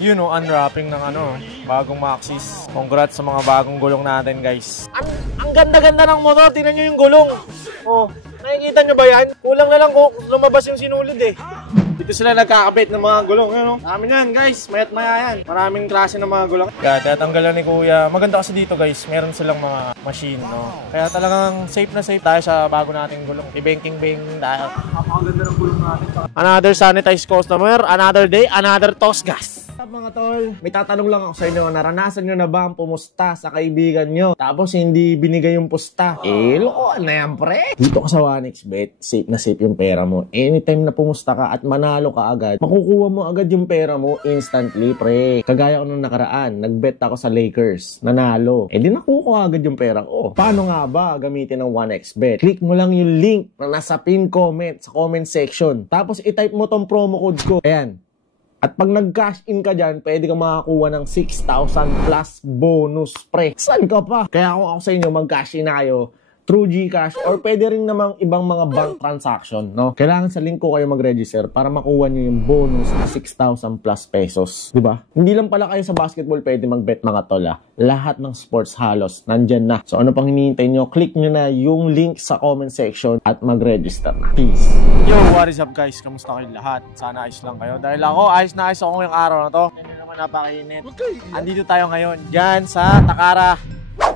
Yun o, unwrapping ng bagong Maxxis. Congrats sa mga bagong gulong natin, guys. Ang ganda-ganda ng motor. Tingnan nyo yung gulong. Oh, nakikita nyo ba yan? Kulang na lang kung lumabas yung sinulid eh. Dito sila nagkakabit ng mga gulong. Ano? Dami yan, guys. Mayat maya yan. Maraming klase ng mga gulong. Kaya tatanggalan ni Kuya. Maganda kasi dito, guys. Meron silang mga machine, no? Kaya talagang safe na safe tayo sa bago nating gulong. I-banking-bang tayo. Napakaganda ng gulong natin. Another sanitized customer. Another day. Another toss gas. Mga tol, may tatanong lang ako sa inyo. Naranasan nyo na ba ang pumusta sa kaibigan nyo? Tapos hindi binigay yung pusta. Lokohan na yan, pre. Dito ka sa 1xBet, safe na safe yung pera mo. Anytime na pumusta ka at manalo ka agad, makukuha mo agad yung pera mo instantly, pre. Kagaya ko nung nakaraan, nagbet ako sa Lakers, nanalo. Di nakukuha agad yung pera ko. Paano nga ba gamitin ng 1xBet? Click mo lang yung link na nasa pin comment sa comment section. Tapos i-type mo tong promo code ko. Ayan. At pag nag-cash in ka dyan, pwede kang makakuha ng 6,000 plus bonus, pre. Saan ka pa? Kaya kung ako sa inyo, mag-cash in na kayo through GCash or pwede rin namang ibang mga bank transaction, no? Kailangan sa link ko kayo mag-register para makuha nyo yung bonus na 6,000 plus pesos. Diba? Hindi lang pala kayo sa basketball pwede mag-bet, mga tola. Lahat ng sports halos nandyan na. So ano pang hinihintay nyo? Click nyo na yung link sa comment section at mag-register na. Peace! Yo, what is up guys? Kamusta kayo lahat? Sana ayos lang kayo. Dahil ako, ayos na ayos ako ngayong araw na to. Hindi naman napakainit. Andito tayo ngayon dyan sa Takara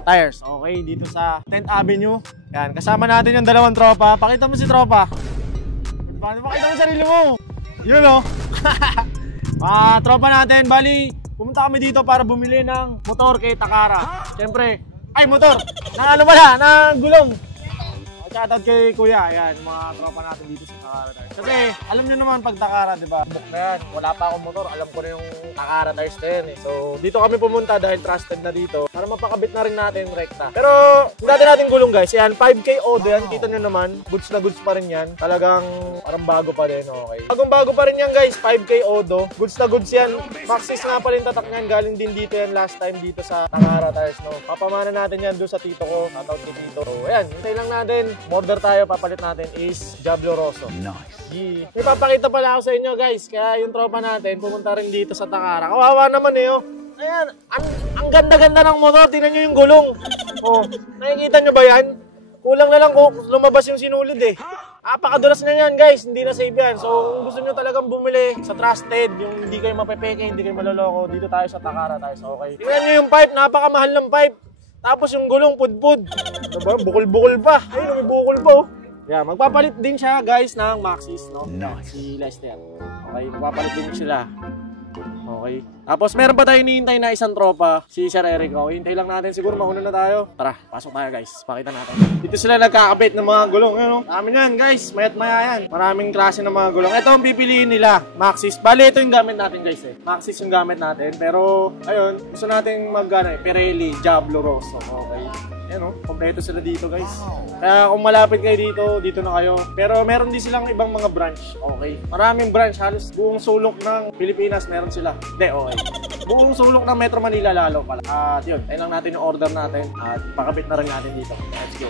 Tires. Okay, dito sa 10th Avenue. Yan, kasama natin yung dalawang tropa. Pakita mo si tropa. Pakita mo sarili mo. Yun o. Tropa natin. Bali, pumunta kami dito para bumili ng motor kay Takara. Siyempre, ay motor! Ng ng gulong. Shoutout kay Kuya. Ayan, mga tropa natin dito sa Takara Tires. Kasi, alam nyo naman pag Takara, diba? Book na yan. Wala pa akong motor. Alam ko na yung Takara Tires na yan eh. So, dito kami pumunta dahil trusted na dito para mapakabit na rin natin rekta. Pero, yung dati natin gulong guys, yan, 5K odo yan. Kita nyo naman, goods na goods pa rin yan. Talagang parang bago pa rin, okay. Bagong-bago pa rin yan guys, 5K odo. Goods na goods yan. Maxxis nga pala yung tatak niyan. Galing din dito yan last time dito sa Takara Tires, no. Papamana natin yan doon sa tito ko. Shoutout kay tito. So, ayan, hintay lang natin. Order tayo, papalit natin is Diablo Rosso. Nice. Yeah. May papakita pala ako sa inyo guys. Kaya yung tropa natin pumunta rin dito sa Takara. Kawawa naman eh oh. Ayan, ang ganda-ganda ng motor. Tingnan nyo yung gulong. Oh, nakikita nyo ba yan? Kulang na lang kung lumabas yung sinulid eh. Apakadulas na yan guys. Hindi na safe yan. So kung gusto nyo talagang bumili sa trusted, yung hindi kayo mapepeke, hindi kayo maloloko, dito tayo sa Takara tayo. So, okay. Tingnan nyo yung pipe. Napakamahal ng pipe. Tapos yung gulong pudpud. Diba? Bukol-bukol pa. Ayun, may bukol pa oh. Yeah, magpapalit din siya guys ng Maxxis, no? Nice. Si Lester. Okay, magpapalit din sila. Okay. Tapos meron pa tayo hinihintay na isang tropa, si Sir Eric. Okay, hintay lang natin. Siguro mauna na tayo. Tara, pasok tayo guys. Pakita natin. Dito sila nagkakabit ng mga gulong. Ano? Dami yan guys. Mayat maya yan. Maraming klase ng mga gulong. Ito ang pipiliin nila. Maxxis. Bali, ito yung gamit natin guys eh. Maxxis yung gamit natin. Pero, ayun, gusto natin Pirelli, Diablo Rosso. Okay. Ayan o, kompleto sila dito guys. Kaya kung malapit kayo dito, dito na kayo. Pero meron din silang ibang mga branch. Okay. Maraming branch. Halos buong sulok ng Pilipinas meron sila. Hindi, okay. Buong sulok ng Metro Manila lalo pala. At yun, tayo lang natin yung order natin. At pakabit na rin natin dito. Let's go.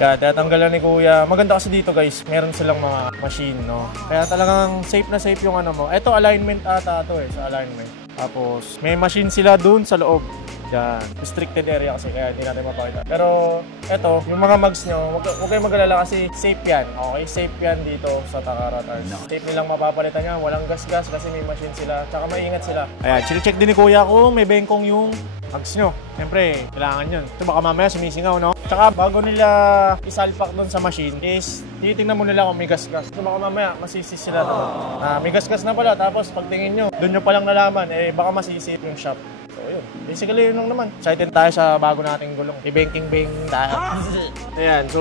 Kaya tatanggalan ni Kuya. Maganda kasi dito guys, meron silang mga machine, no? Kaya talagang safe na safe yung ano mo. Ito alignment ata ito eh, sa alignment. Tapos may machine sila dun sa loob. Yan. Restricted area kasi kaya hindi natin mapakita. Pero eto, yung mga mags nyo, huwag kayong mag-alala kasi safe yan. Okay, safe yan dito sa Takara Tires. Safe nilang mapapalitan yan. Walang gas-gas kasi may machine sila. Tsaka maingat sila. Ayan, chinecheck din ni Kuya kung may bengkong yung mags nyo. Siyempre, kailangan yun. Ito baka mamaya sumisingaw, no? Tsaka bago nila isalpak dun sa machine is titingnan mo nila kung may gas-gas. Ito baka mamaya masisisi sila naman. May gas-gas na pala. Tapos pagtingin nyo, dun nyo palang nalaman, eh baka masisi yung shop. So yun, basically yun lang naman. Excited tayo sa bago nating gulong. I-banking-bang tayo. Ayan, so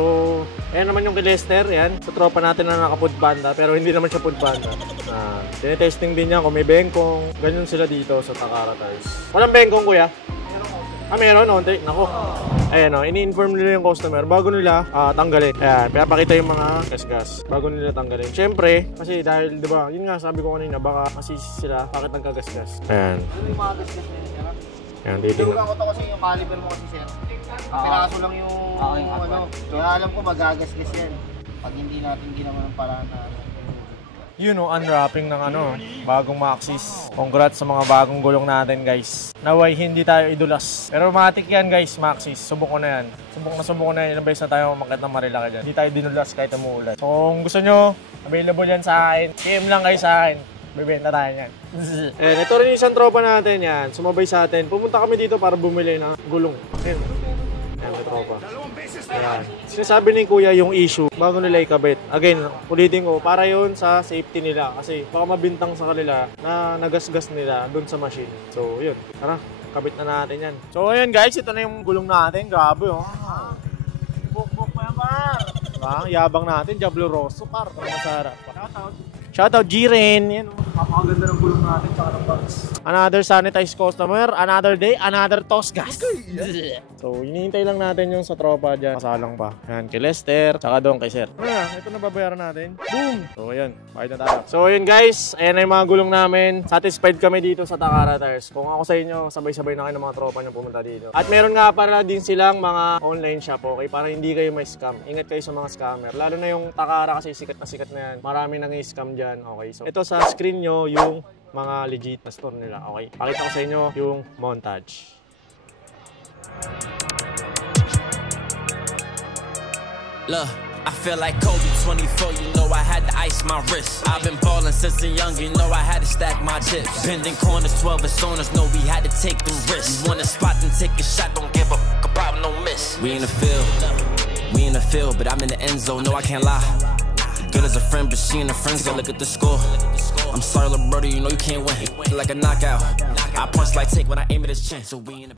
ayan naman yung kay Lester. Ayan, sa tropa natin na naka-food banda. Pero hindi naman siya food banda. Tinetesting din niya kung may bengkong. Ganyan sila dito sa Takara Tires. Walang bengkong kuya? Meron, onti. Nako. Ayan o, ini-inform nila yung customer bago nila tanggalin. Ayan, pinapakita yung mga gas-gas bago nila tanggalin. Siyempre, kasi dahil, di ba, yun nga sabi ko kanina, baka masisi sila bakit nagkagas-gas. Ayan. Ano yung mga gas-gas na yun, sir? Ayan, titignan. Tinugan ko to kasi yung caliber mo kasi, sir. Pinaso lang yung ano. Kaya alam ko magagasgas yan. Pag hindi natin ginawa ng paraan na Yun o, unwrapping ng bagong Maxxis. Congrats sa mga bagong gulong natin, guys. Naway, hindi tayo idulas. Pero matik yan, guys, Maxxis. Subok ko na yan. Subok ko na yan. Ilang beses na tayo umakit ng Marilaki dyan. Hindi tayo dinulas kahit umuulan. So, kung gusto nyo, available yan sa akin. PM lang kayo sa akin. Bibenta tayo yan. And ito rin yung isang tropa natin yan. Sumabay sa atin. Pumunta kami dito para bumili ng gulong. Ayan. Ayan, may tropa. Ayan. Sinasabi ni Kuya yung issue bago nila ikabit. Again, ulitin ko, para yun sa safety nila. Kasi baka mabintang sa kanila na nagasgas nila doon sa machine. So, yun. Tara, kabit na natin yan. So, ayan guys, ito na yung gulong natin. Grabe, oh. Buk-buk pa yan, par. Diba? Yabang natin. Diablo Rosso, par. Masarap. Shoutout Jiren. Yan, oh. Napakaganda ng gulong natin. Tsaka ng parts. Another sanitized customer. Another day. Another toss gas. So, hinihintay lang natin yung sa tropa dyan. Kasalang pa. Yan, kay Lester. Tsaka doon kay Sir. Ito na babayaran natin. Boom! So, ayan. Bayad na tayo. So, ayan guys. Ayan na yung mga gulong namin. Satisfied kami dito sa Takara Tires. Kung ako sa inyo, sabay-sabay na kayo ng mga tropa nyo pumunta dito. At meron nga para din silang mga online shop, okay? Para hindi kayo may scam. Ingat kayo sa mga scammer. Lalo na yung Takara kasi sikat na yan. Marami nang i-scam dyan. Okay? So, ito sa screen nyo yung mga legit na store nila. Okay? Pakita ko sa inyo yung montage. Look, I feel like Kobe 24, you know I had to ice my wrist. I've been ballin' since a young, you know I had to stack my chips. Bending corners, 12 personas, know we had to take them risks. You wanna spot and take a shot, don't give a fuck about no miss. We in the field, but I'm in the end zone, no I can't lie. Good as a friend, but she in the friend zone. Look at the score. I'm sorry, little brother, you know you can't win. Like a knockout. I punch like take when I aim at his chin. So we in the